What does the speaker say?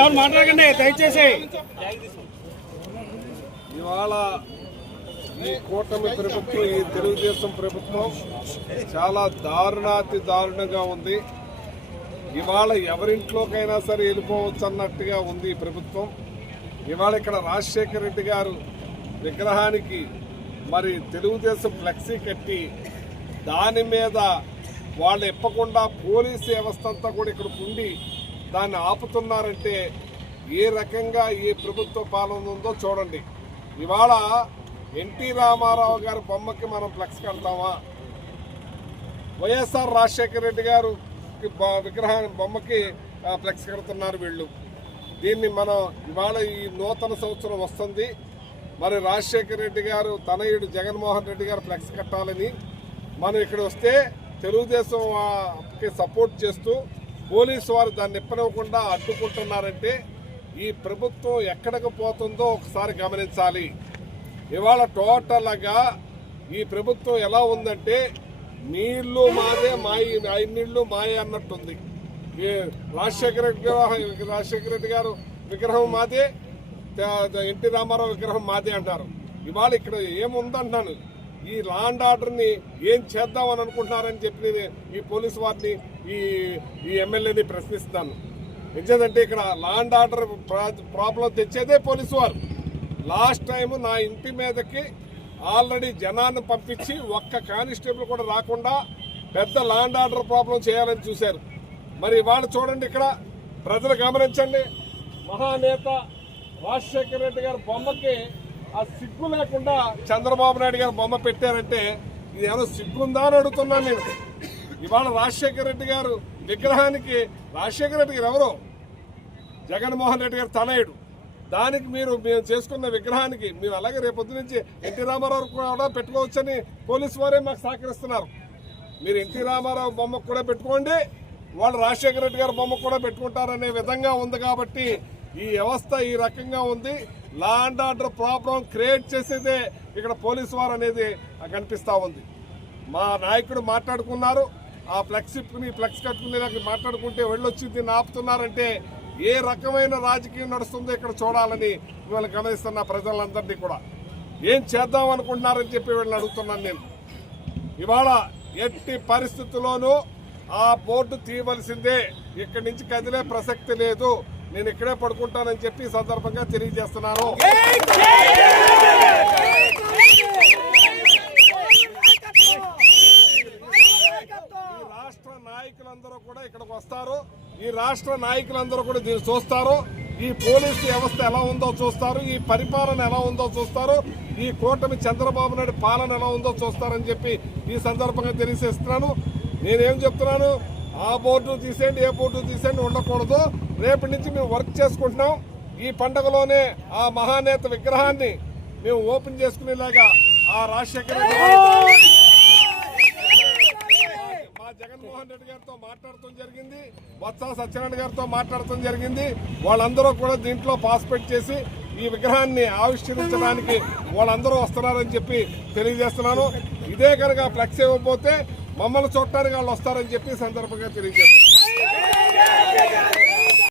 ఎవరు మాట్లాడకండి దయచేసి. ఇవాళ ఈ కూటమి ప్రభుత్వం ఈ తెలుగుదేశం ప్రభుత్వం చాలా దారుణాతి దారుణంగా ఉంది. ఇవాళ ఎవరింట్లోకైనా సరే వెళ్ళిపోవచ్చు అన్నట్టుగా ఉంది ఈ ప్రభుత్వం. ఇవాళ ఇక్కడ రాజశేఖర రెడ్డి గారు విగ్రహానికి మరి తెలుగుదేశం ఫ్లెక్సీ కట్టి దాని మీద వాళ్ళు ఇప్పకుండా పోలీస్ వ్యవస్థ అంతా కూడా ఇక్కడ ఉండి దాన్ని ఆపుతున్నారంటే ఏ రకంగా ఏ ప్రభుత్వ పాలన ఉందో చూడండి. ఇవాళ ఎన్టీ రామారావు గారి బొమ్మకి మనం ఫ్లెక్స్ కడతామా? వైఎస్ఆర్ రాజశేఖర రెడ్డి గారు విగ్రహాన్ని బొమ్మకి ఫ్లెక్స్ కడుతున్నారు వీళ్ళు. దీన్ని మనం ఇవాళ ఈ నూతన సంవత్సరం వస్తుంది. మరి రాజశేఖర రెడ్డి గారు తనయుడు జగన్మోహన్ రెడ్డి గారు ఫ్లెక్స్ కట్టాలని మనం ఇక్కడ వస్తే తెలుగుదేశంకి సపోర్ట్ చేస్తూ పోలీసు వారు దాన్ని ఇప్పనివ్వకుండా అడ్డుకుంటున్నారంటే ఈ ప్రభుత్వం ఎక్కడికి పోతుందో ఒకసారి గమనించాలి. ఇవాళ టోటల్గా ఈ ప్రభుత్వం ఎలా ఉందంటే నీళ్ళు మాదే మా నీళ్ళు మాయే అన్నట్టుంది. రాజశేఖర రెడ్డి గారు- రాజశేఖర రెడ్డి గారు విగ్రహం మాదే ఎన్టీ రామారావు విగ్రహం మాదే అంటారు. ఇవాళ ఇక్కడ ఏముందంటున్నాను? ఈ లాండ్ ఆర్డర్ని ఏం చేద్దామని అనుకుంటున్నారని చెప్పి నేను ఈ పోలీసు వారిని ఈ ఈ ఎమ్మెల్యేని ప్రశ్నిస్తాను. ఎందుకంటే ఇక్కడ లాండ్ ఆర్డర్ ప్రాబ్లం తెచ్చేదే పోలీసు వారు. లాస్ట్ టైం నా ఇంటి మీదకి ఆల్రెడీ జనాన్ని పంపించి ఒక్క కానిస్టేబుల్ కూడా రాకుండా పెద్ద లాండ్ ఆర్డర్ ప్రాబ్లం చేయాలని చూశారు. మరి ఇవాళ చూడండి ఇక్కడ ప్రజలు గమనించండి. మహానేత రాజశేఖర రెడ్డి గారి బొమ్మకి ఆ సిగ్గు లేకుండా చంద్రబాబు నాయుడు గారు బొమ్మ పెట్టారంటే ఇది ఏమైనా సిగ్గుందా అని అడుగుతున్నాను నేను. ఇవాళ రాజశేఖర రెడ్డి గారు విగ్రహానికి రాజశేఖర రెడ్డి గారు ఎవరు? జగన్మోహన్ రెడ్డి గారు తనయుడు. దానికి మీరు మేము చేసుకున్న విగ్రహానికి మేము అలాగే రేపొద్దు నుంచి ఎన్టీ రామారావు కూడా పెట్టుకోవచ్చని పోలీసు వారే మాకు సహకరిస్తున్నారు. మీరు ఎన్టీ రామారావు బొమ్మకు కూడా పెట్టుకోండి వాళ్ళు రాజశేఖర రెడ్డి గారి బొమ్మ కూడా పెట్టుకుంటారనే విధంగా ఉంది కాబట్టి ఈ వ్యవస్థ ఈ రకంగా ఉంది. Law and order problem create చేసేదే ఇక్కడ పోలీస్ వారు అనేది కనిపిస్తా ఉంది. మా నాయకుడు మాట్లాడుకున్నారు. ఆ ఫ్లెక్స్ ఫ్లెక్స్ కట్టుకుని నాకు మాట్లాడుకుంటే వెళ్ళొచ్చింది ఆపుతున్నారంటే ఏ రకమైన రాజకీయం నడుస్తుందో ఇక్కడ చూడాలని మిమ్మల్ని గమనిస్తున్న ప్రజలందరినీ కూడా. ఏం చేద్దాం అనుకుంటున్నారని చెప్పి వీళ్ళని అడుగుతున్నాను నేను. ఇవాళ ఎట్టి పరిస్థితుల్లోనూ ఆ బోర్డు తీయవలసిందే. ఇక్కడి నుంచి కదిలే ప్రసక్తి లేదు. నేను ఇక్కడే పడుకుంటానని చెప్పి సందర్భంగా తెలియజేస్తున్నాను. రాష్ట్ర నాయకులందరూ కూడా ఇక్కడికి వస్తారు. ఈ రాష్ట్ర నాయకులందరూ కూడా దీన్ని చూస్తారు. ఈ పోలీసు వ్యవస్థ ఎలా ఉందో చూస్తారు. ఈ పరిపాలన ఎలా ఉందో చూస్తారు. ఈ కూటమి చంద్రబాబు నాయుడు పాలన ఎలా ఉందో చూస్తారని చెప్పి ఈ సందర్భంగా తెలియజేస్తున్నాను. నేనేం చెప్తున్నాను? ఆ బోర్డు తీసేయండి ఏ బోర్డు తీసేయండి ఉండకూడదు. రేపటి నుంచి మేము వర్క్ చేసుకుంటున్నాం. ఈ పండగలోనే ఆ మహానేత విగ్రహాన్ని మేము ఓపెన్ చేసుకునేలాగా ఆ రాజశేఖర మా జగన్మోహన్ రెడ్డి గారితో మాట్లాడటం జరిగింది. బొత్స సత్యనారాయణ గారితో మాట్లాడటం జరిగింది. వాళ్ళందరూ కూడా దీంట్లో పార్టిసిపేట్ చేసి ఈ విగ్రహాన్ని ఆవిష్కరించడానికి వాళ్ళందరూ వస్తున్నారని చెప్పి తెలియజేస్తున్నాను. ఇదే కనుక ఫ్లెక్స్ ఇవ్వకపోతే మమ్మల్ని చూడటానికి వాళ్ళు వస్తారని చెప్పి సందర్భంగా తెలియజేస్తున్నాను.